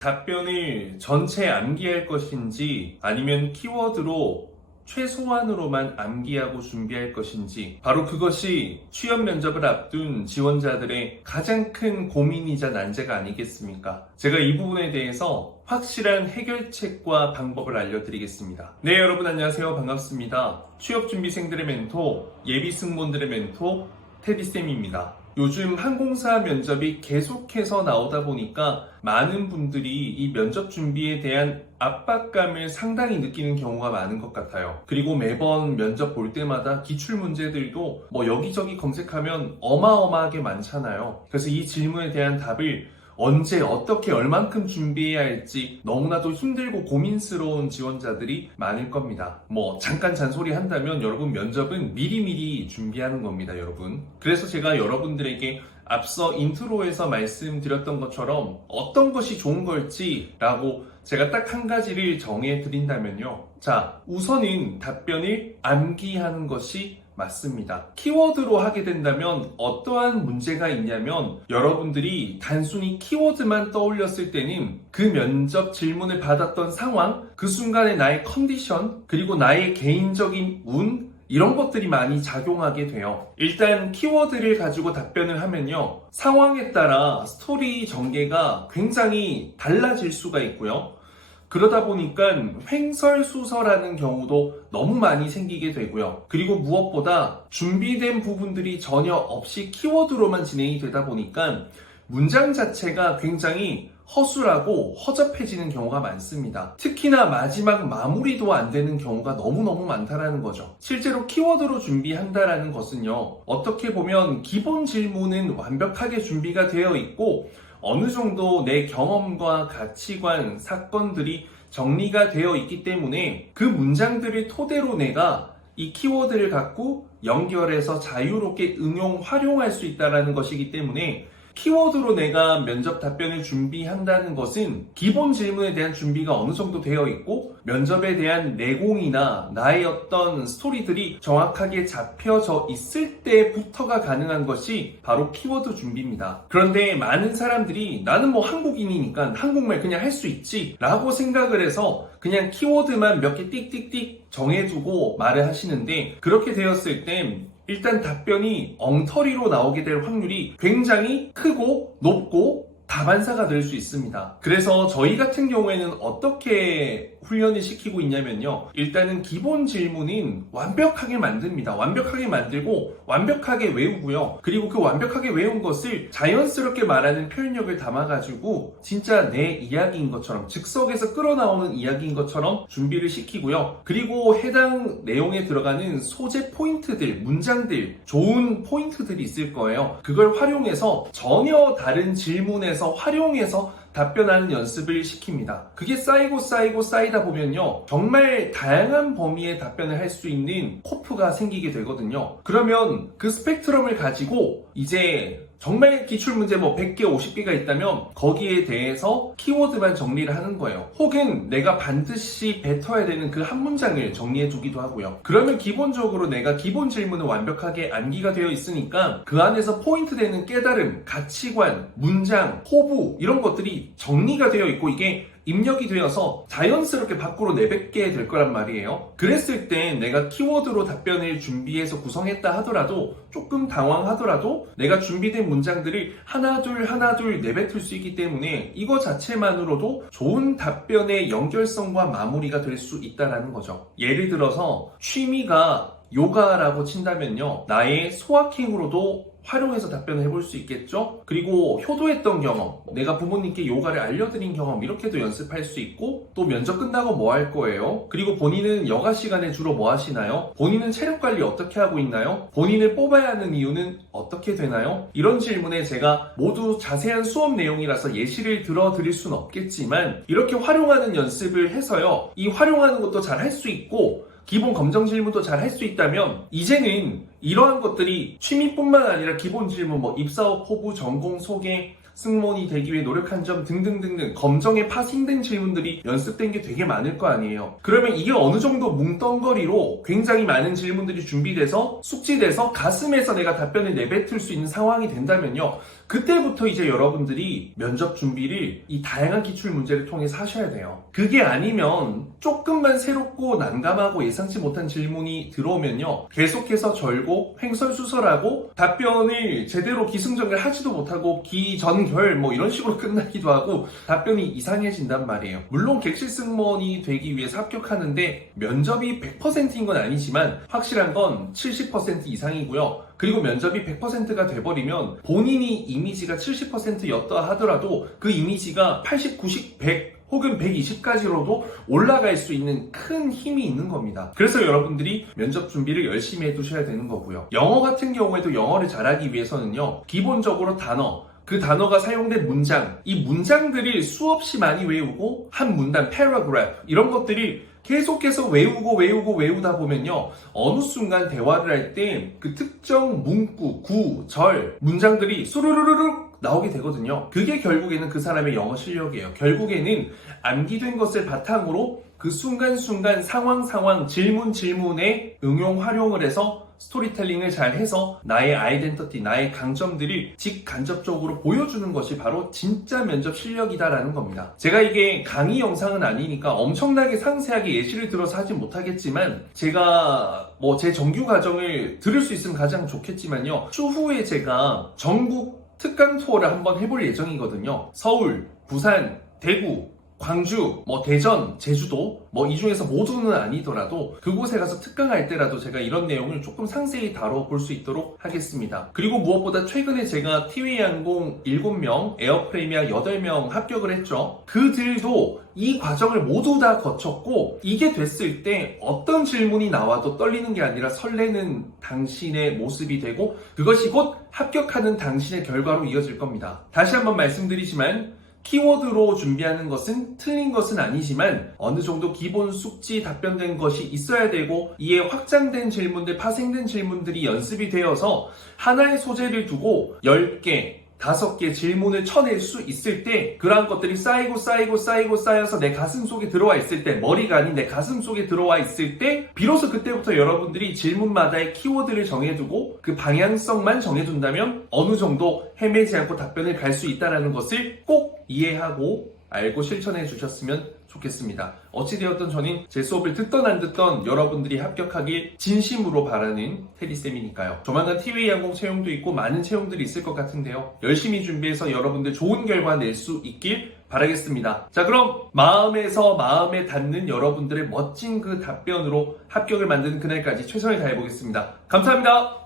답변을 전체 암기할 것인지 아니면 키워드로 최소한으로만 암기하고 준비할 것인지, 바로 그것이 취업 면접을 앞둔 지원자들의 가장 큰 고민이자 난제가 아니겠습니까? 제가 이 부분에 대해서 확실한 해결책과 방법을 알려드리겠습니다. 네, 여러분 안녕하세요. 반갑습니다. 취업준비생들의 멘토, 예비승무원들의 멘토 테디쌤입니다. 요즘 항공사 면접이 계속해서 나오다 보니까 많은 분들이 이 면접 준비에 대한 압박감을 상당히 느끼는 경우가 많은 것 같아요. 그리고 매번 면접 볼 때마다 기출 문제들도 여기저기 검색하면 어마어마하게 많잖아요. 그래서 이 질문에 대한 답을 언제, 어떻게, 얼만큼 준비해야 할지 너무나도 힘들고 고민스러운 지원자들이 많을 겁니다. 잠깐 잔소리 한다면 여러분, 면접은 미리미리 준비하는 겁니다, 여러분. 그래서 제가 여러분들에게 앞서 인트로에서 말씀드렸던 것처럼 어떤 것이 좋은 걸지라고 제가 딱 한 가지를 정해 드린다면요. 자, 우선은 답변을 암기하는 것이 맞습니다. 키워드로 하게 된다면 어떠한 문제가 있냐면, 여러분들이 단순히 키워드만 떠올렸을 때는 그 면접 질문을 받았던 상황, 그 순간의 나의 컨디션, 그리고 나의 개인적인 운, 이런 것들이 많이 작용하게 돼요. 일단 키워드를 가지고 답변을 하면요, 상황에 따라 스토리 전개가 굉장히 달라질 수가 있고요. 그러다 보니까 횡설수설하는 경우도 너무 많이 생기게 되고요. 그리고 무엇보다 준비된 부분들이 전혀 없이 키워드로만 진행이 되다 보니까 문장 자체가 굉장히 허술하고 허접해지는 경우가 많습니다. 특히나 마지막 마무리도 안 되는 경우가 너무너무 많다라는 거죠. 실제로 키워드로 준비한다라는 것은요, 어떻게 보면 기본 질문은 완벽하게 준비가 되어 있고 어느 정도 내 경험과 가치관, 사건들이 정리가 되어 있기 때문에 그 문장들을 토대로 내가 이 키워드를 갖고 연결해서 자유롭게 활용할 수 있다는 것이기 때문에, 키워드로 내가 면접 답변을 준비한다는 것은 기본 질문에 대한 준비가 어느 정도 되어 있고 면접에 대한 내공이나 나의 어떤 스토리들이 정확하게 잡혀져 있을 때부터가 가능한 것이 바로 키워드 준비입니다. 그런데 많은 사람들이 나는 한국인이니까 한국말 그냥 할 수 있지 라고 생각을 해서 그냥 키워드만 몇 개 띡띡띡 정해두고 말을 하시는데, 그렇게 되었을 땐 일단 답변이 엉터리로 나오게 될 확률이 굉장히 크고 높고 다반사가 될 수 있습니다. 그래서 저희 같은 경우에는 어떻게 훈련을 시키고 있냐면요, 일단은 기본 질문은 완벽하게 만듭니다. 완벽하게 만들고 완벽하게 외우고요. 그리고 그 완벽하게 외운 것을 자연스럽게 말하는 표현력을 담아가지고 진짜 내 이야기인 것처럼, 즉석에서 끌어나오는 이야기인 것처럼 준비를 시키고요. 그리고 해당 내용에 들어가는 소재 포인트들, 문장들, 좋은 포인트들이 있을 거예요. 그걸 활용해서 전혀 다른 질문에서 활용해서 답변하는 연습을 시킵니다. 그게 쌓이다 보면요, 정말 다양한 범위의 답변을 할 수 있는 코프가 생기게 되거든요. 그러면 그 스펙트럼을 가지고 이제 정말 기출문제 100개, 50개가 있다면 거기에 대해서 키워드만 정리를 하는 거예요. 혹은 내가 반드시 뱉어야 되는 그 한 문장을 정리해 두기도 하고요. 그러면 기본적으로 내가 기본 질문은 완벽하게 암기가 되어 있으니까 그 안에서 포인트 되는 깨달음, 가치관, 문장, 호부, 이런 것들이 정리가 되어 있고 이게 입력이 되어서 자연스럽게 밖으로 내뱉게 될 거란 말이에요. 그랬을 때 내가 키워드로 답변을 준비해서 구성했다 하더라도, 조금 당황하더라도 내가 준비된 문장들을 하나둘 내뱉을 수 있기 때문에 이거 자체만으로도 좋은 답변의 연결성과 마무리가 될 수 있다는 거죠. 예를 들어서 취미가 요가라고 친다면요, 나의 소확행으로도 활용해서 답변을 해볼 수 있겠죠? 그리고 효도했던 경험, 내가 부모님께 요가를 알려드린 경험, 이렇게도 연습할 수 있고, 또 면접 끝나고 뭐 할 거예요? 그리고 본인은 여가 시간에 주로 뭐 하시나요? 본인은 체력 관리 어떻게 하고 있나요? 본인을 뽑아야 하는 이유는 어떻게 되나요? 이런 질문에 제가 모두 자세한 수업 내용이라서 예시를 들어드릴 수는 없겠지만, 이렇게 활용하는 연습을 해서요, 이 활용하는 것도 잘 할 수 있고 기본 검정 질문도 잘 할 수 있다면, 이제는 이러한 것들이 취미뿐만 아니라 기본 질문, 입사업, 호부, 전공 소개, 승무원이 되기 위해 노력한 점 등등등등 검정에 파생된 질문들이 연습된 게 되게 많을 거 아니에요. 그러면 이게 어느 정도 뭉덩거리로 굉장히 많은 질문들이 준비돼서 숙지돼서 가슴에서 내가 답변을 내뱉을 수 있는 상황이 된다면요. 그때부터 이제 여러분들이 면접 준비를 이 다양한 기출 문제를 통해서 하셔야 돼요. 그게 아니면 조금만 새롭고 난감하고 예상치 못한 질문이 들어오면요. 계속해서 절고 횡설수설하고 답변을 제대로 기승전결 하지도 못하고 기전결 뭐 이런 식으로 끝나기도 하고 답변이 이상해진단 말이에요. 물론 객실 승무원이 되기 위해서 합격하는데 면접이 100%인 건 아니지만 확실한 건 70% 이상이고요. 그리고 면접이 100%가 돼버리면 본인이 이미지가 70%였다 하더라도 그 이미지가 80, 90, 100 혹은 120까지로도 올라갈 수 있는 큰 힘이 있는 겁니다. 그래서 여러분들이 면접 준비를 열심히 해두셔야 되는 거고요. 영어 같은 경우에도 영어를 잘하기 위해서는요. 기본적으로 단어, 그 단어가 사용된 문장, 이 문장들을 수없이 많이 외우고 한 문단, paragraph 이런 것들이 계속해서 외우다 보면요. 어느 순간 대화를 할 때 그 특정 문구, 구, 절, 문장들이 수르르르륵 나오게 되거든요. 그게 결국에는 그 사람의 영어 실력이에요. 결국에는 암기된 것을 바탕으로 그 순간순간 상황, 질문에 응용, 활용을 해서 스토리텔링을 잘 해서 나의 아이덴티티, 나의 강점들을 직간접적으로 보여주는 것이 바로 진짜 면접 실력이다라는 겁니다. 제가 이게 강의 영상은 아니니까 엄청나게 상세하게 예시를 들어서 하진 못하겠지만 제가 제 정규 과정을 들을 수 있으면 가장 좋겠지만요. 추후에 제가 전국 특강 투어를 한번 해볼 예정이거든요. 서울, 부산, 대구, 광주, 대전, 제주도, 이 중에서 모두는 아니더라도 그곳에 가서 특강할 때라도 제가 이런 내용을 조금 상세히 다뤄볼 수 있도록 하겠습니다. 그리고 무엇보다 최근에 제가 티웨이항공 7명, 에어프레미아 8명 합격을 했죠. 그들도 이 과정을 모두 다 거쳤고 이게 됐을 때 어떤 질문이 나와도 떨리는 게 아니라 설레는 당신의 모습이 되고 그것이 곧 합격하는 당신의 결과로 이어질 겁니다. 다시 한번 말씀드리지만 키워드로 준비하는 것은 틀린 것은 아니지만 어느 정도 기본 숙지 답변된 것이 있어야 되고 이에 확장된 질문들, 파생된 질문들이 연습이 되어서 하나의 소재를 두고 10개, 5개 질문을 쳐낼 수 있을 때 그러한 것들이 쌓여서 내 가슴 속에 들어와 있을 때 머리가 아닌 내 가슴 속에 들어와 있을 때 비로소 그때부터 여러분들이 질문마다의 키워드를 정해두고 그 방향성만 정해둔다면 어느 정도 헤매지 않고 답변을 갈 수 있다는 것을 꼭 이해하고 알고 실천해 주셨으면 좋겠습니다. 어찌되었든 저는 제 수업을 듣던 안 듣던 여러분들이 합격하길 진심으로 바라는 테디쌤이니까요. 조만간 티웨이항공 채용도 있고 많은 채용들이 있을 것 같은데요. 열심히 준비해서 여러분들 좋은 결과 낼 수 있길 바라겠습니다. 자, 그럼 마음에서 마음에 닿는 여러분들의 멋진 그 답변으로 합격을 만드는 그날까지 최선을 다해보겠습니다. 감사합니다.